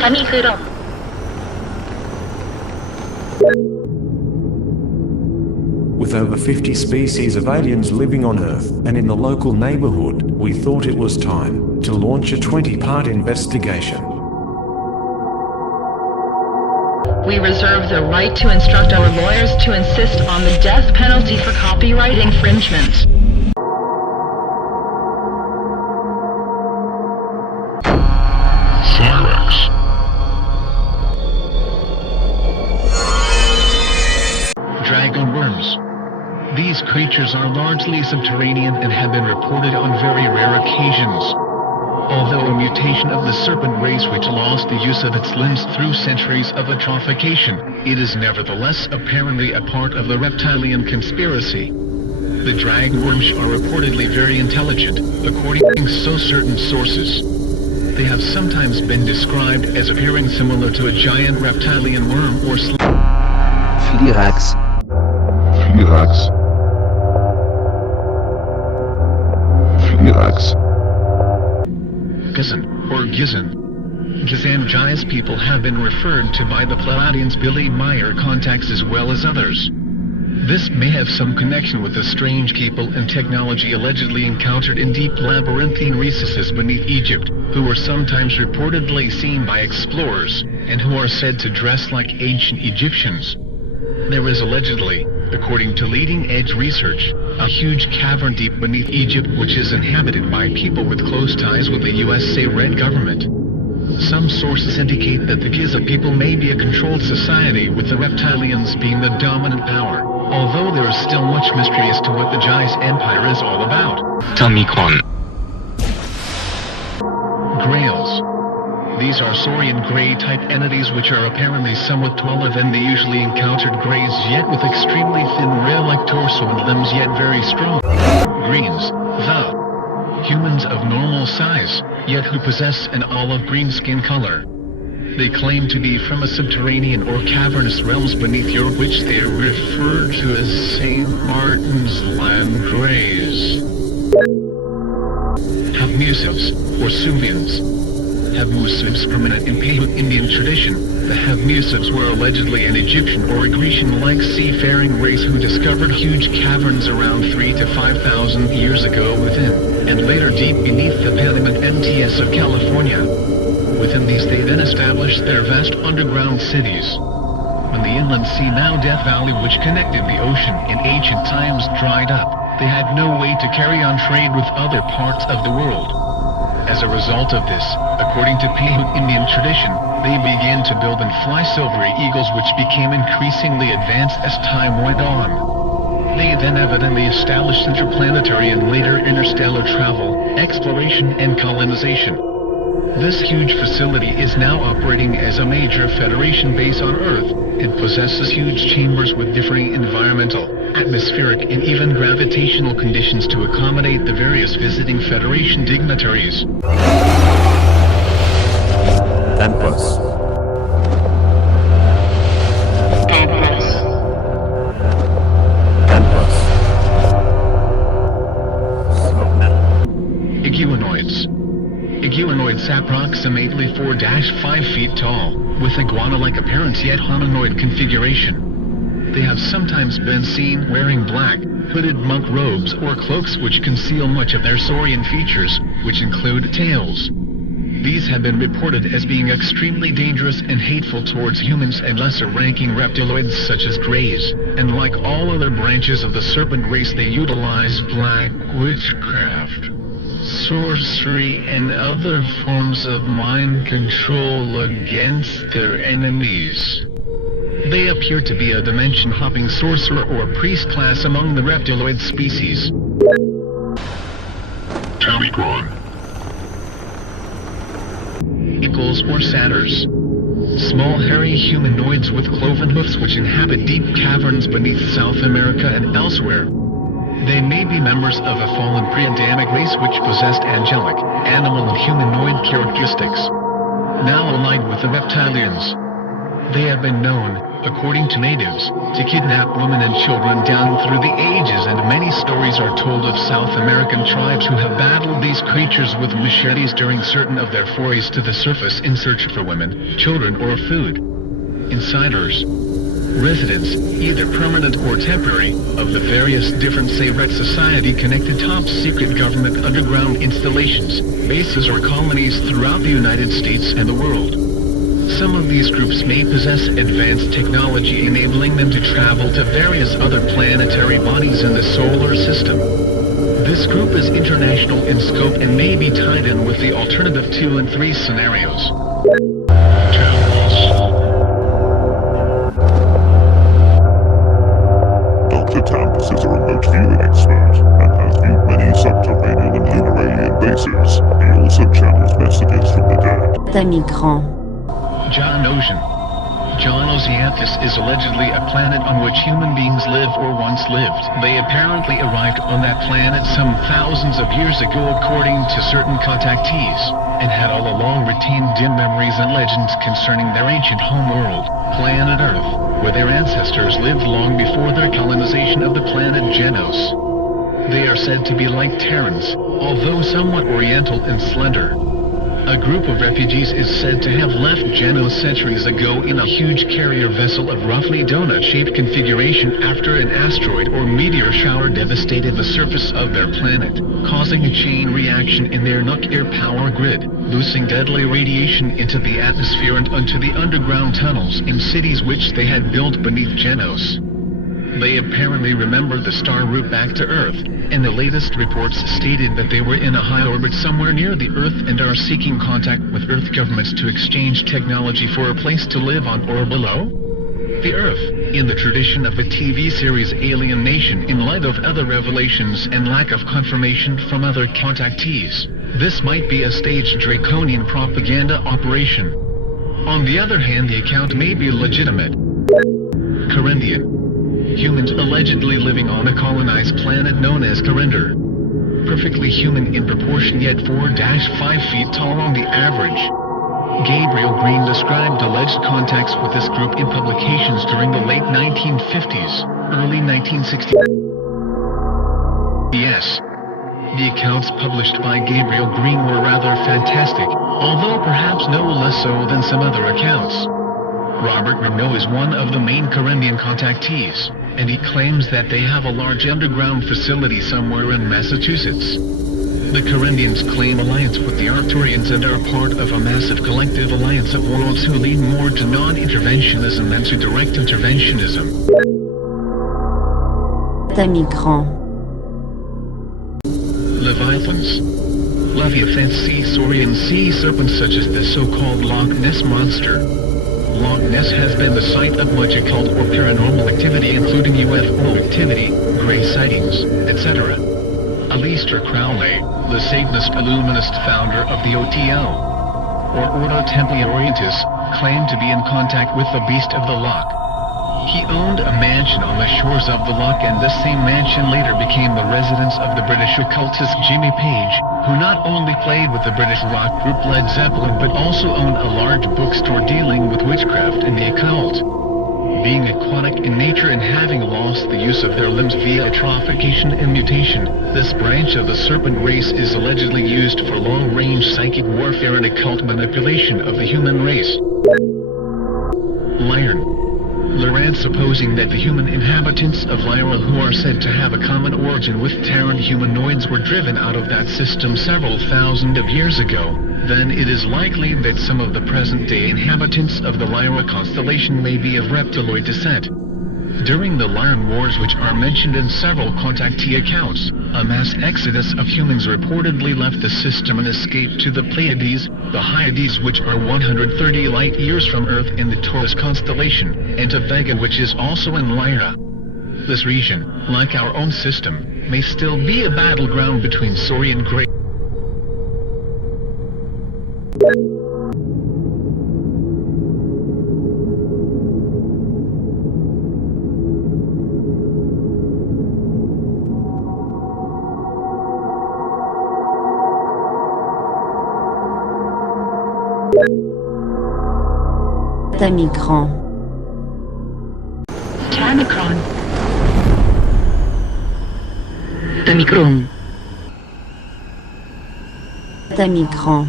และนี่คือลม With over 50 species of aliens living on Earth and in the local neighborhood, we thought it was time to launch a 20-part investigation. We reserve the right to instruct our lawyers to insist on the death penalty for copyright infringement. Dragon worms. These creatures are largely subterranean and have been reported on very rare occasions. Although a mutation of the serpent race which lost the use of its limbs through centuries of atrophication, it is nevertheless apparently a part of the reptilian conspiracy. The dragon worms are reportedly very intelligent, according to certain sources. They have sometimes been described as appearing similar to a giant reptilian worm or Flirax. Gizan, or Gizan. Gizangias people have been referred to by the Pleiadians Billy Meyer contacts as well as others. This may have some connection with the strange people and technology allegedly encountered in deep labyrinthine recesses beneath Egypt, who were sometimes reportedly seen by explorers, and who are said to dress like ancient Egyptians. There is allegedly, according to leading-edge research, a huge cavern deep beneath Egypt which is inhabited by people with close ties with the USA Red government. Some sources indicate that the Giza people may be a controlled society with the reptilians being the dominant power, although there is still much mystery as to what the Giza Empire is all about. Grails. These are saurian gray-type entities which are apparently somewhat taller than the usually encountered grays, yet with extremely thin rail-like torso and limbs, yet very strong. Greens. The humans of normal size, yet who possess an olive green skin color. They claim to be from a subterranean or cavernous realms beneath Europe, which they refer to as St. Martin's Land Greys. Havmusivs, or Suvians. Havmusivs prominent in Paiute Indian tradition. The Havmusivs were allegedly an Egyptian or a Grecian-like seafaring race who discovered huge caverns around 3,000 to 5,000 years ago within, and later deep beneath the Panamint MTS of California. Within these they then established their vast underground cities. When the inland sea, now Death Valley, which connected the ocean in ancient times, dried up, they had no way to carry on trade with other parts of the world. As a result of this, according to Paiute Indian tradition, they began to build and fly silvery eagles which became increasingly advanced as time went on. They then evidently established interplanetary and later interstellar travel, exploration and colonization. This huge facility is now operating as a major Federation base on Earth, and possesses huge chambers with differing environmental, atmospheric and even gravitational conditions to accommodate the various visiting Federation dignitaries. Tempus. Iguanoids. Iguanoids approximately 4-5 feet tall, with iguana-like appearance yet hominoid configuration. They have sometimes been seen wearing black, hooded monk robes or cloaks which conceal much of their saurian features, which include tails. These have been reported as being extremely dangerous and hateful towards humans and lesser-ranking reptiloids such as greys, and like all other branches of the serpent race they utilize black witchcraft, sorcery and other forms of mind control against their enemies. They appear to be a dimension-hopping sorcerer or priest class among the reptiloid species. Tamikron. Eagles or satyrs. Small hairy humanoids with cloven hoofs which inhabit deep caverns beneath South America and elsewhere. They may be members of a fallen pre-Adamic race which possessed angelic, animal and humanoid characteristics. Now allied with the reptilians. They have been known, according to natives, to kidnap women and children down through the ages, and many stories are told of South American tribes who have battled these creatures with machetes during certain of their forays to the surface in search for women, children or food. Insiders, residents, either permanent or temporary, of the various different secret society-connected top-secret government underground installations, bases or colonies throughout the United States and the world. Some of these groups may possess advanced technology enabling them to travel to various other planetary bodies in the solar system. This group is international in scope and may be tied in with the alternative 2 and 3 scenarios. Dr. Tampus is a remote viewing expert and has viewed many subterranean and lunar alien bases. He also channels messages from the dead. pt3. John Ocean. John Oceanthus is allegedly a planet on which human beings live or once lived. They apparently arrived on that planet some thousands of years ago according to certain contactees, and had all along retained dim memories and legends concerning their ancient home world, planet Earth, where their ancestors lived long before their colonization of the planet Genos. They are said to be like Terrans, although somewhat oriental and slender. A group of refugees is said to have left Genos centuries ago in a huge carrier vessel of roughly donut-shaped configuration after an asteroid or meteor shower devastated the surface of their planet, causing a chain reaction in their nuclear power grid, loosing deadly radiation into the atmosphere and onto the underground tunnels in cities which they had built beneath Genos. They apparently remember the star route back to Earth, and the latest reports stated that they were in a high orbit somewhere near the Earth and are seeking contact with Earth governments to exchange technology for a place to live on or below the Earth, in the tradition of the TV series Alien Nation. In light of other revelations and lack of confirmation from other contactees, this might be a staged draconian propaganda operation. On the other hand, the account may be legitimate. Correndian. Humans allegedly living on a colonized planet known as Corrender. Perfectly human in proportion, yet 4-5 feet tall on the average. Gabriel Green described alleged contacts with this group in publications during the late 1950s, early 1960s. Yes. The accounts published by Gabriel Green were rather fantastic, although perhaps no less so than some other accounts. Robert Renault is one of the main Correndian contactees, and he claims that they have a large underground facility somewhere in Massachusetts. The Correndians claim alliance with the Arcturians and are part of a massive collective alliance of worlds who lean more to non-interventionism than to direct interventionism. Leviathans. Leviathans, sea saurian sea serpents such as the so-called Loch Ness Monster. Loch Ness has been the site of much occult or paranormal activity, including UFO activity, gray sightings, etc. Aleister Crowley, the Satanist Illuminist founder of the OTO, or Ordo Templi Orientis, claimed to be in contact with the Beast of the Loch. He owned a mansion on the shores of the loch, and this same mansion later became the residence of the British occultist Jimmy Page, who not only played with the British rock group Led Zeppelin but also owned a large bookstore dealing with witchcraft and the occult. Being aquatic in nature and having lost the use of their limbs via atrophication and mutation, this branch of the serpent race is allegedly used for long-range psychic warfare and occult manipulation of the human race. Lyran. Lyran, supposing that the human inhabitants of Lyra, who are said to have a common origin with Terran humanoids, were driven out of that system several thousand of years ago, then it is likely that some of the present-day inhabitants of the Lyra constellation may be of reptiloid descent. During the Lyran Wars, which are mentioned in several contactee accounts, a mass exodus of humans reportedly left the system and escaped to the Pleiades, the Hyades, which are 130 light-years from Earth in the Taurus constellation, and to Vega, which is also in Lyra. This region, like our own system, may still be a battleground between Saurian Grey Tamicron. Tamicron. Tamicron. Tamicron.